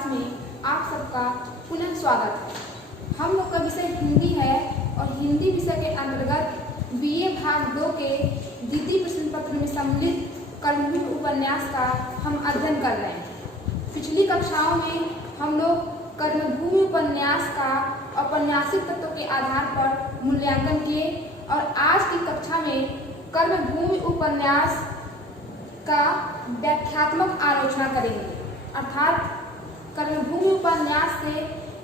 Class में आप सबका पुनः स्वागत है। हम लोग का विषय हिंदी है और हिंदी विषय के अंतर्गत बीए भाग 2 के द्वितीय प्रश्न पत्र में सम्मिलित कर्मभूमि उपन्यास का हम अध्ययन कर रहे हैं। पिछली कक्षाओं में हम लोग कर्मभूमि उपन्यास का औपन्यासिक तत्वों के आधार पर मूल्यांकन किए और आज की कक्षा में कर्मभूमि उपन्यास का व्याख्यात्मक आलोचना करेंगे, अर्थात कर्मभूमि उपन्यास से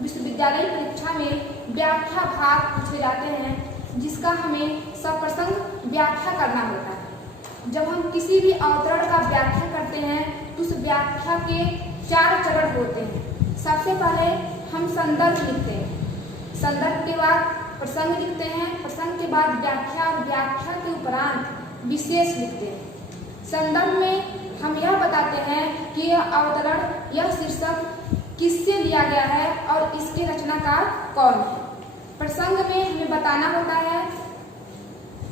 विश्वविद्यालय परीक्षा में व्याख्या भाग पूछे जाते हैं, जिसका हमें सप्रसंग व्याख्या करना होता है। जब हम किसी भी अवतरण का व्याख्या करते हैं तो उस व्याख्या के 4 चरण होते हैं। सबसे पहले हम संदर्भ लिखते हैं, संदर्भ के बाद प्रसंग लिखते हैं, प्रसंग के बाद व्याख्या और व्याख्या के उपरांत विशेष लिखते हैं। संदर्भ में हम यह बताते हैं कि यह अवतरण, यह शीर्षक किससे लिया गया है और इसके रचनाकार कौन है। प्रसंग में हमें बताना होता है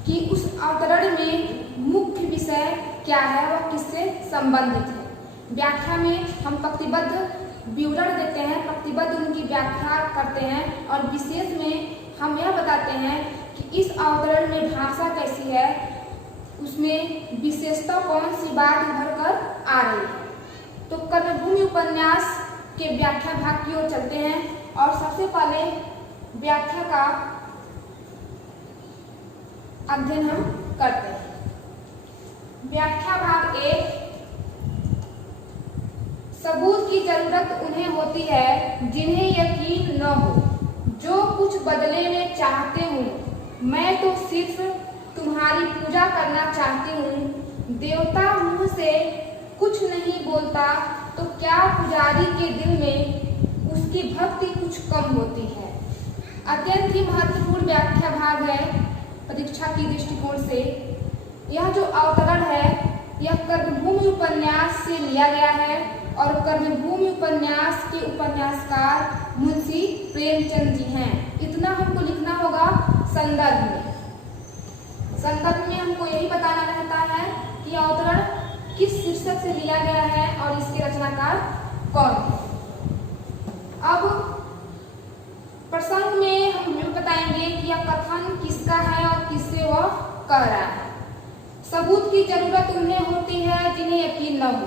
कि उस अवतरण में मुख्य विषय क्या है, वह किससे संबंधित है। व्याख्या में हम पंक्तिबद्ध विवरण देते हैं, पंक्तिबद्ध उनकी व्याख्या करते हैं और विशेष में हम यह बताते हैं कि इस अवतरण में भाषा कैसी है, उसमें विशेषता कौन सी बात उभर कर आ रही है। तो कर्मभूमि उपन्यास के व्याख्या भाग की ओर चलते हैं और सबसे पहले व्याख्या का अध्ययन हम करते हैं। व्याख्या भाग 1। सबूत की जरूरत उन्हें होती है जिन्हें यकीन न हो, जो कुछ बदले में चाहते हूँ। मैं तो सिर्फ तुम्हारी पूजा करना चाहती हूँ। देवता मुंह से कुछ नहीं बोलता तो क्या पुजारी के दिल में उसकी भक्ति कुछ कम होती है। अत्यंत ही महत्वपूर्ण व्याख्या भाग है परीक्षा की दृष्टिकोण से। यह जो अवतरण है यह कर्मभूमि उपन्यास से लिया गया है और कर्मभूमि उपन्यास के उपन्यासकार मुंशी प्रेमचंद जी हैं। इतना हमको लिखना होगा संदर्भ में। संदर्भ में हमको यही बताना रहता है कि अवतरण किस शीर्षक से लिया गया है और इसके रचनाकार कौन है। अब प्रसंग में हम बताएंगे कि यह कथन किसका है और किससे वह कह रहा है। सबूत की जरूरत उन्हें होती है जिन्हें यकीन न हो।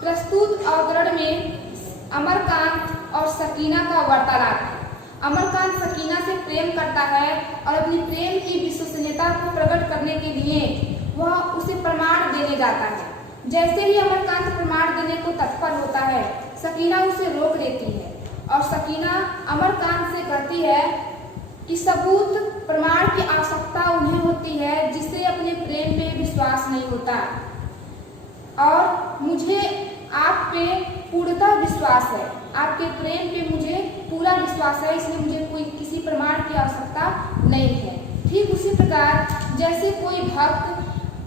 प्रस्तुत अवतरण में अमरकांत और सकीना का वार्तालाप है। अमरकांत सकीना से प्रेम करता है और अपनी प्रेम की विश्वसनीयता को प्रकट करने के लिए वह उसे प्रमाण देने जाता है। जैसे ही अमरकांत प्रमाण देने को तत्पर होता है, सकीना उसे रोक देती है और सकीना अमरकांत से कहती है कि सबूत प्रमाण की आवश्यकता उन्हें होती है जिससे अपने प्रेम पे विश्वास नहीं होता और मुझे आप पे पूर्णतः विश्वास है, आपके प्रेम पे मुझे पूरा विश्वास है, इसलिए मुझे कोई किसी प्रमाण की आवश्यकता नहीं है। ठीक उसी प्रकार जैसे कोई भक्त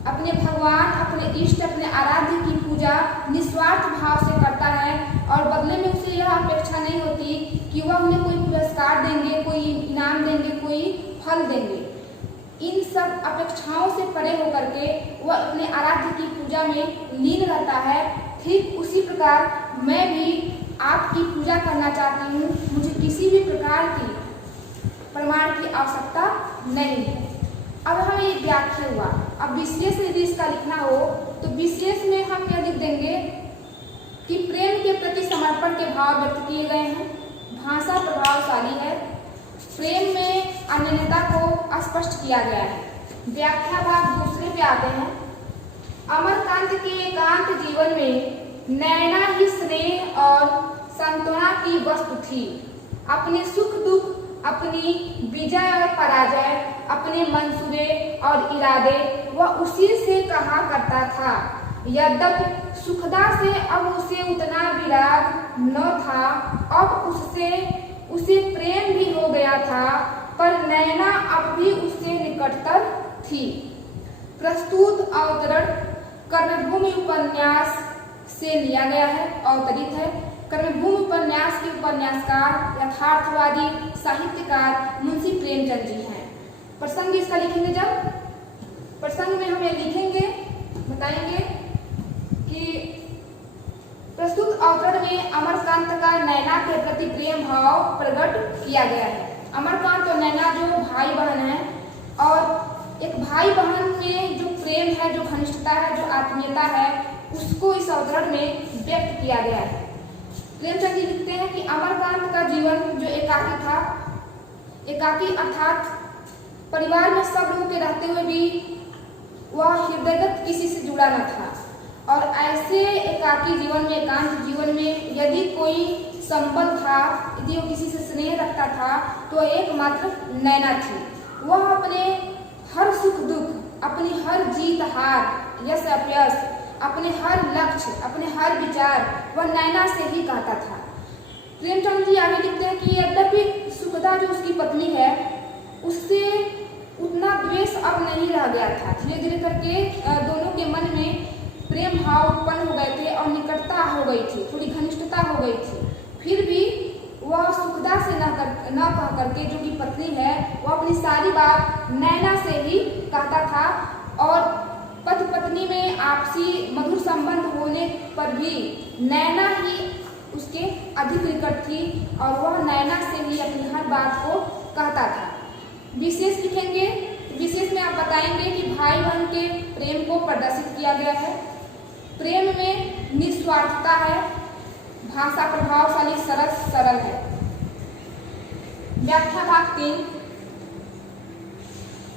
अपने भगवान, अपने इष्ट, अपने आराध्य की पूजा निस्वार्थ भाव से करता है और बदले में उसे यह अपेक्षा नहीं होती कि वह उन्हें कोई पुरस्कार देंगे, कोई इनाम देंगे, कोई फल देंगे। इन सब अपेक्षाओं से परे होकर के वह अपने आराध्य की पूजा में लीन रहता है। ठीक उसी प्रकार मैं भी आपकी पूजा करना चाहती हूँ, मुझे किसी भी प्रकार की प्रमाण की आवश्यकता नहीं है। अब हमें एक व्याख्या हुआ। अब विशेष यदि इसका लिखना हो तो विशेष में हम यह लिख देंगे कि प्रेम के प्रति समर्पण के भाव व्यक्त किए गए हैं, भाषा प्रभावशाली है, प्रेम में अनन्यता को स्पष्ट किया गया है। व्याख्या भाग 2 पे आते हैं। अमरकांत के एकांत जीवन में नैना ही स्नेह और सांत्वना की वस्तु थी। अपने सुख दुख, अपनी विजय और पराजय, अपने मंसूबे और इरादे वह उसी से कहा करता था। यद्यपि सुखदा से अब उसे उतना विराग न था, अब उसे प्रेम भी हो गया था, पर नैना अब भी उससे निकटतर थी। प्रस्तुत अवतरण कर्मभूमि उपन्यास से लिया गया है, अवतरित है। कर्मभूमि उपन्यास के उपन्यासकार यथार्थवादी साहित्यकार मुंशी प्रेमचंद जी हैं। प्रसंग इसका लिखेंगे, जब प्रसंग में हम ये लिखेंगे, बताएंगे कि प्रस्तुत अवतरण में अमरकांत अमरकांत का नैना के प्रति प्रेम भाव प्रकट किया गया है। अमरकांत और नैना जो भाई बहन है, और एक भाई बहन में जो प्रेम है, जो घनिष्ठता है, जो आत्मीयता है, उसको इस अवतरण में व्यक्त किया गया है। प्रेमचंद जी लिखते हैं कि अमरकांत का जीवन जो एकाकी था, एकाकी अर्थात परिवार में सब लोगों के रहते हुए भी वह हृदयगत किसी से जुड़ा न था, और ऐसे एकाकी जीवन में, एकांत जीवन में यदि कोई संबल था, यदि वो किसी से स्नेह रखता था, तो एकमात्र नैना थी। वह अपने हर सुख दुख, अपनी हर जीत हार, यश अपयश, अपने हर लक्ष्य, अपने हर विचार वह नैना से ही कहता था। प्रेमचंद जी आगे लिखते हैं कि यद्यपि सुखदा जो उसकी पत्नी है, उससे उतना द्वेष अब नहीं रह गया था। धीरे धीरे करके दोनों के मन में प्रेम भाव उत्पन्न हो गए थे और निकटता हो गई थी, थोड़ी घनिष्ठता हो गई थी। फिर भी वह सुखदा से न कह करके, जो कि पत्नी है, वह अपनी सारी बात नैना से ही कहता था, और पति पत्नी में आपसी मधुर संबंध होने पर भी नैना ही उसके अधिक निकट थी, और वह नैना से ही अपनी हर बात को कहता था। विशेष लिखेंगे, विशेष में आप बताएंगे कि भाई बहन के प्रेम को प्रदर्शित किया गया है। प्रेम में निस्वार्थता है, भाषा प्रभावशाली, सरल है। व्याख्या भाग 3।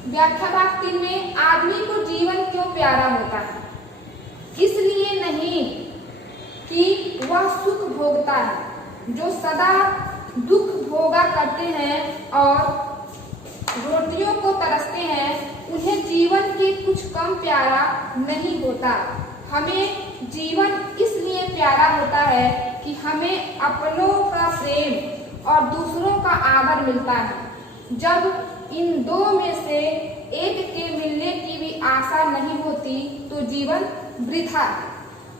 व्याख्या भाग 3 में आदमी को जीवन क्यों प्यारा होता है? इसलिए नहीं कि वह सुख भोगता है, जो सदा दुख भोगा करते हैं और रोटियों को तरसते हैं, उन्हें जीवन के कुछ कम प्यारा नहीं होता। हमें जीवन इसलिए प्यारा होता है कि हमें अपनों का प्रेम और दूसरों का आदर मिलता है। जब इन दो में से एक के मिलने की भी आशा नहीं होती तो जीवन वृथा है।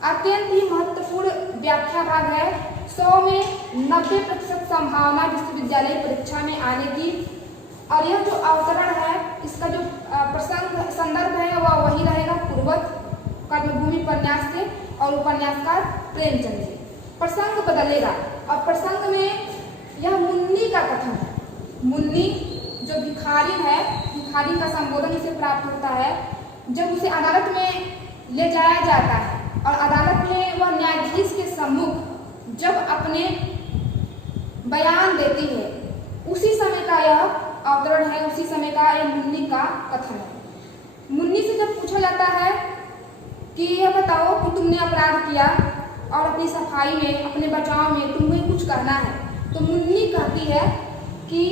अत्यंत ही महत्वपूर्ण व्याख्या भाग है। 100 में 90% संभावना विश्वविद्यालय परीक्षा में आने की, और यह जो अवतरण है, इसका जो प्रसंग संदर्भ है वह वही रहेगा, पूर्वत कर्मभूमि उपन्यास से, और उपन्यासकार प्रेमचंद जी। प्रसंग बदलेगा, और प्रसंग में यह मुन्नी का कथन है। मुन्नी जो भिखारी है, भिखारी का संबोधन इसे प्राप्त होता है जब उसे अदालत में ले जाया जाता है, और अदालत में वह न्यायाधीश के सम्मुख जब अपने बयान देती है, उसी समय का यह अवतरण है, उसी समय का ये मुन्नी का कथन है। मुन्नी से जब पूछा जाता है कि यह बताओ कि तुमने अपराध किया और अपनी सफाई में, अपने बचाव में तुम्हें कुछ करना है, तो मुन्नी कहती है कि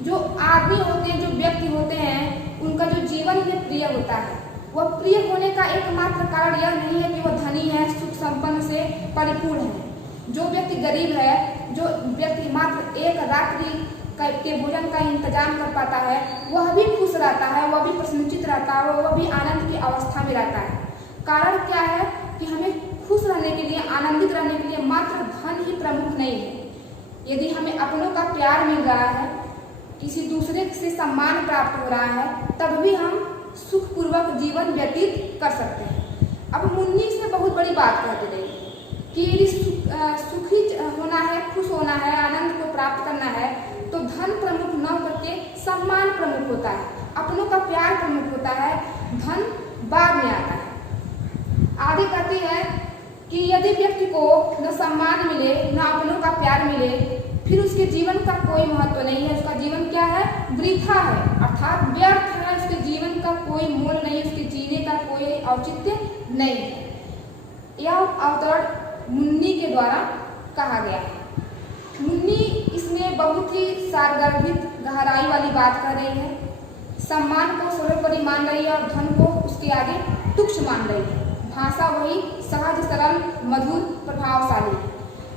जो आदमी होते हैं, जो व्यक्ति होते हैं, उनका जो जीवन है प्रिय होता है। वह प्रिय होने का एकमात्र कारण यह नहीं है कि वह धनी है, सुख संपन्न से परिपूर्ण है। जो व्यक्ति गरीब है, जो व्यक्ति मात्र एक रात्रि के भोजन का इंतजाम कर पाता है, वह भी खुश रहता है, वह भी प्रसन्नचित रहता है, वह भी आनंद की अवस्था में रहता है। कारण क्या है कि हमें खुश रहने के लिए, आनंदित रहने के लिए मात्र धन ही प्रमुख नहीं है। यदि हमें अपनों का प्यार मिल रहा है, किसी दूसरे से सम्मान प्राप्त हो रहा है, तब भी हम सुखपूर्वक जीवन व्यतीत कर सकते हैं। अब मुन्नी से बहुत बड़ी बात कहते रही कि यदि सुखी होना है, खुश होना है, आनंद को प्राप्त करना है, तो धन प्रमुख न करके सम्मान प्रमुख होता है, अपनों का प्यार प्रमुख होता है, धन बाद में आता है। आगे कहती है कि यदि व्यक्ति को न सम्मान मिले, न अपनों का प्यार मिले, फिर उसके जीवन का कोई महत्व नहीं है। उसका जीवन क्या है? वृथा है, अर्थात व्यर्थ है। उसके जीवन का कोई मोल नहीं, उसके जीने का कोई औचित्य नहीं है। यह अवतरण मुन्नी के द्वारा कहा गया है। मुन्नी इसमें बहुत ही सारगर्भित गहराई वाली बात कर रही है। सम्मान को सर्वोपरि मान रही है और धन को उसके आगे तुच्छ मान रही है। भाषा वही सहज, सरल, मधुर, प्रभावशाली।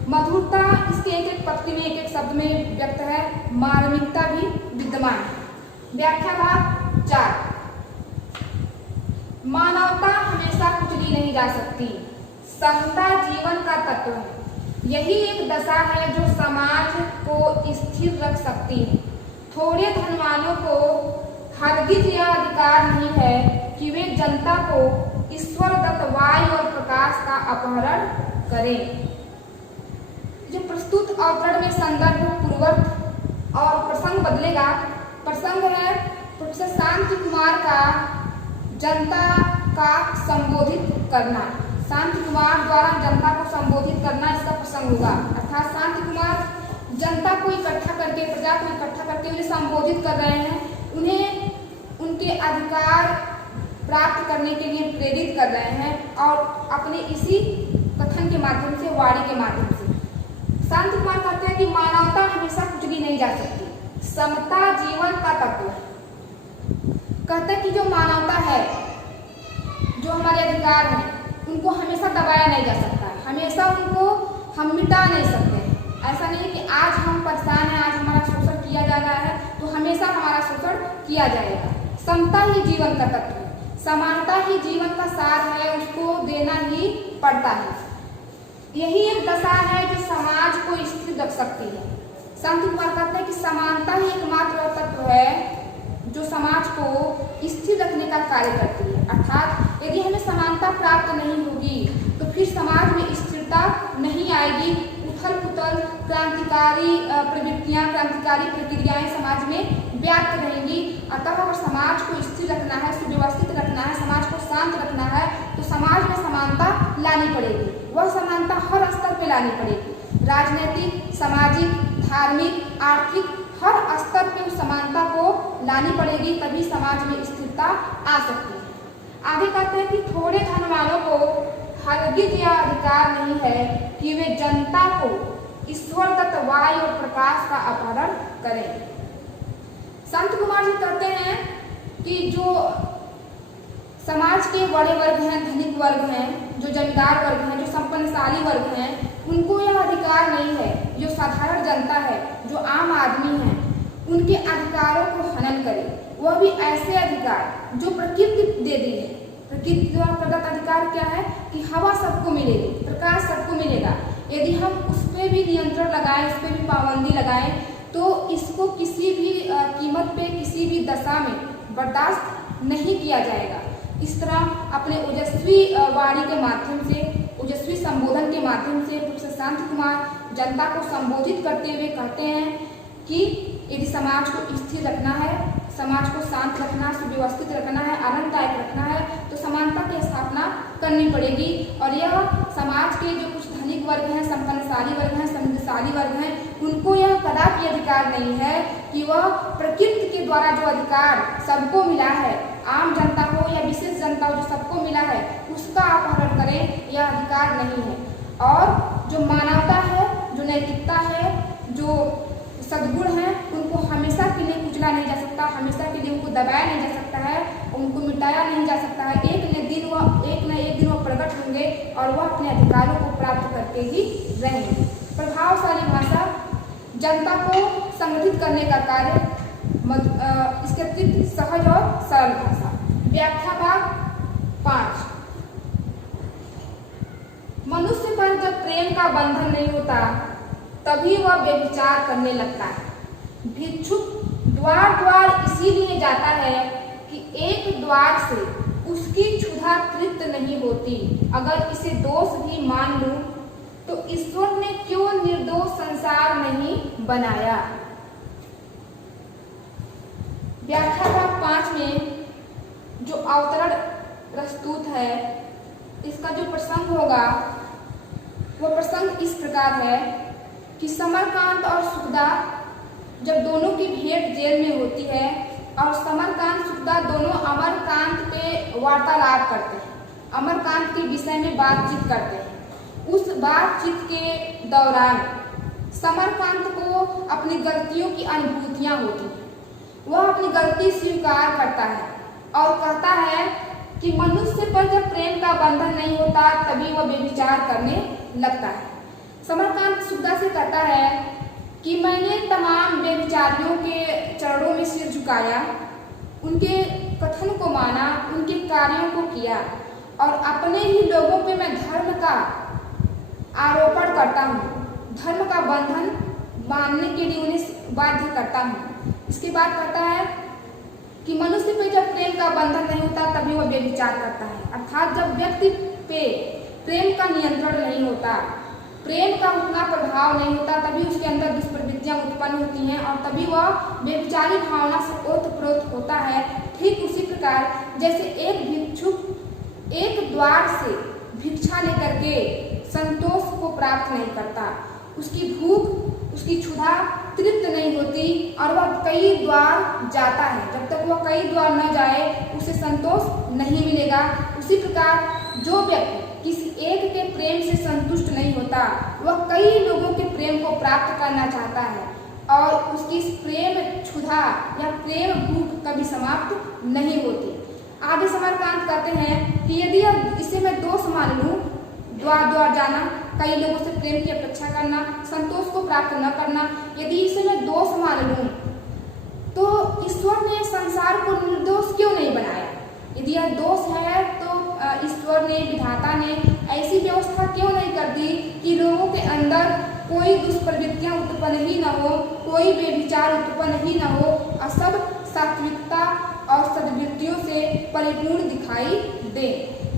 मधुरता इसके एक एक पंक्ति में, एक एक शब्द में व्यक्त है। मार्मिकता भी विद्यमान है। व्याख्या भाग 4। मानवता हमेशा कुचली नहीं जा सकती। समता जीवन का तत्व है। यही एक दशा है जो समाज को स्थिर रख सकती है। थोड़े धनवानों को हरगिज यह अधिकार नहीं है कि वे जनता को ईश्वर दत्त वायु और प्रकाश का अपहरण करें। जो प्रस्तुत अवतरण में संदर्भ पूर्वक और प्रसंग बदलेगा। प्रसंग है प्रोफेसर शांति कुमार का जनता का संबोधित करना। शांति कुमार द्वारा जनता को संबोधित करना इसका प्रसंग होगा। अर्थात शांति कुमार जनता को इकट्ठा करके, प्रजा को इकट्ठा करके उन्हें संबोधित कर रहे हैं, उन्हें उनके अधिकार प्राप्त करने के लिए प्रेरित कर रहे हैं और अपने इसी कथन के माध्यम से, वाणी के माध्यम से शांति कुमार कहते हैं कि मानवता हमेशा कुछ भी नहीं जा सकती, समता जीवन का तत्व है। कहते हैं कि जो मानवता है, जो हमारे अधिकार हैं, उनको हमेशा दबाया नहीं जा सकता है, हमेशा उनको हम मिटा नहीं सकते हैं। ऐसा नहीं कि आज हम परेशान हैं, आज हमारा शोषण किया जा रहा है तो हमेशा हमारा शोषण किया जाएगा। समता ही जीवन का तत्व है, समानता ही जीवन का सार है, उसको देना ही पड़ता है। यही एक दशा है जो समाज को स्थिर रख सकती है। शांति कुमार कहते हैं कि समानता ही एकमात्र तत्व है जो समाज को स्थिर रखने का कार्य करती है। अर्थात यदि हमें समानता प्राप्त नहीं होगी तो फिर समाज में स्थिरता नहीं आएगी, उथल पुथल, क्रांतिकारी प्रवृत्तियां, क्रांतिकारी प्रक्रियाएं समाज में व्याप्त रहेंगी। अतः अगर समाज को स्थिर रखना है, सुव्यवस्थित रखना है, समाज को शांत रखना है तो समाज में समानता लानी पड़ेगी। वह समानता हर स्तर पे लानी पड़ेगी, राजनीतिक, सामाजिक, धार्मिक, आर्थिक, हर स्तर पे उस समानता को लानी पड़ेगी, तभी समाज में स्थिरता आ सकती है। आगे कहते हैं कि थोड़े धन वालों को हरगिज यह अधिकार नहीं है कि वे जनता को ईश्वर दत्त वायु और प्रकाश का अपहरण करें। संत कुमार जी कहते हैं कि जो समाज के बड़े वर्ग हैं, धनिक वर्ग हैं, जो जमींदार वर्ग हैं, जो संपन्नशाली वर्ग हैं, उनको यह अधिकार नहीं है, जो साधारण जनता है, जो आम आदमी है, उनके अधिकारों को हनन करे। वह भी ऐसे अधिकार जो प्रकृति दे दी है। प्रकृति द्वारा प्रदत्त अधिकार क्या है कि हवा सबको मिलेगी, प्रकाश सबको मिलेगा। यदि हम उस पर भी नियंत्रण लगाएं, उस पर भी पाबंदी लगाएं तो इसको किसी भी कीमत पे, किसी भी दशा में बर्दाश्त नहीं किया जाएगा। इस तरह अपने ओजस्वी वाणी के माध्यम से, ओजस्वी संबोधन के माध्यम से प्रोफेसर शांति कुमार जनता को संबोधित करते हुए कहते हैं कि यदि समाज को स्थिर रखना है, समाज को शांत रखना, सुव्यवस्थित रखना है, आनंददायक रखना है तो समानता की स्थापना करनी पड़ेगी। और यह समाज के जो कुछ धनिक वर्ग हैं, संपन्नशाली वर्ग हैं, समृद्धशाली वर्ग हैं, उनको यह कदापि अधिकार नहीं है कि वह प्रकृति के द्वारा जो अधिकार सबको मिला है, आम जनता हो या विशेष जनता हो, जो सबको मिला है, उसका अपहरण करें, यह अधिकार नहीं है। और जो मानवता है, जो नैतिकता है, जो सद्गुण हैं, उनको हमेशा के लिए कुचला नहीं जा सकता, हमेशा के लिए उनको दबाया नहीं जा सकता है, उनको मिटाया नहीं जा सकता है। एक न एक दिन वह प्रकट होंगे और वह अपने अधिकारों को प्राप्त करके ही रहेंगे। प्रभावशाली भाषा जनता को संगठित करने का कार्य, इसके अतिरिक्त सहज और सरल भाषा। व्याख्या भाग 5। मनुष्य पर जब प्रेम का बंधन नहीं होता तभी वह व्यभिचार करने लगता है। भिक्षुक द्वार द्वार इसीलिए जाता है कि एक द्वार से उसकी क्षुधा तृप्त नहीं होती। अगर इसे दोष भी मान लूं तो ईश्वर ने क्यों निर्दोष संसार नहीं बनाया। व्याख्या भाग 5 में जो अवतरण प्रस्तुत है, इसका जो प्रसंग होगा वह प्रसंग इस प्रकार है कि समरकांत और सुखदा जब दोनों की भेंट जेल में होती है और समरकांत सुखदा दोनों अमरकांत पे वार्तालाप करते हैं, अमरकांत के विषय में बातचीत करते हैं। उस बातचीत के दौरान समरकांत को अपनी गलतियों की अनुभूतियां होती हैं। वह अपनी गलती स्वीकार करता है और कहता है कि मनुष्य पर जब प्रेम का बंधन नहीं होता तभी वह व्यभिचार करने लगता है। समरकांत सुखदा से कहता है कि मैंने तमाम व्यभिचारियों के चरणों में सिर झुकाया, उनके कथन को माना, उनके कार्यों को किया और अपने ही लोगों पे मैं धर्म का आरोपण करता हूँ, धर्म का बंधन मानने के लिए उन्हें बाध्य करता हूँ। इसके बाद कहता है कि मनुष्य पे जब प्रेम का बंधन नहीं होता तभी वह व्यभिचार करता है। अर्थात जब व्यक्ति पे प्रेम का नियंत्रण नहीं होता, प्रेम का उतना प्रभाव नहीं होता, तभी उसके अंदर दुष्प्रवृत्तियां उत्पन्न होती हैं और तभी वह व्यभिचारी भावना से ओतप्रोत होता है। ठीक उसी प्रकार जैसे एक भिक्षुक एक द्वार से भिक्षा लेकर के संतोष को प्राप्त नहीं करता, उसकी भूख उसकी क्षुधा तृप्त नहीं होती और वह कई द्वार जाता है, जब तक वह कई द्वार न जाए उसे संतोष नहीं मिलेगा। उसी प्रकार जो व्यक्ति किसी एक के प्रेम से संतुष्ट नहीं होता, वह कई लोगों के प्रेम को प्राप्त करना चाहता है और उसकी इस प्रेम क्षुधा या प्रेम भूख कभी समाप्त नहीं होती। आगे समाप्तांत करते हैं कि यदि अब इसे मैं दोष मान लूं, द्वार द्वार जाना, कई लोगों से प्रेम की अपेक्षा करना, संतोष को प्राप्त न करना, यदि इसे मैं दोष मान लूं तो ईश्वर ने संसार को निर्दोष क्यों नहीं बनाया? यदि यह दोष है तो ईश्वर ने, विधाता ने ऐसी व्यवस्था क्यों नहीं कर दी कि लोगों के अंदर कोई दुष्प्रवृत्तियां उत्पन्न ही न हो, कोई बेविचार उत्पन्न ही न हो और सब सात्विकता और सद्वृत्तियों से परिपूर्ण दिखाई दे।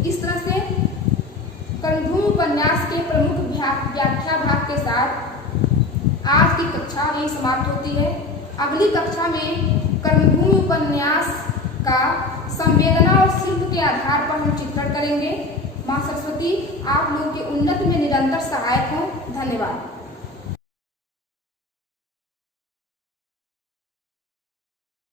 इस तरह से कर्मभूमि उपन्यास के प्रमुख व्याख्या भाग के साथ आज की कक्षा यही समाप्त होती है। अगली कक्षा में कर्मभूमि उपन्यास का संवेदना और शिल्प के आधार पर हम चित्रण करेंगे। माँ सरस्वती आप लोगों के उन्नति में निरंतर सहायक हों। धन्यवाद।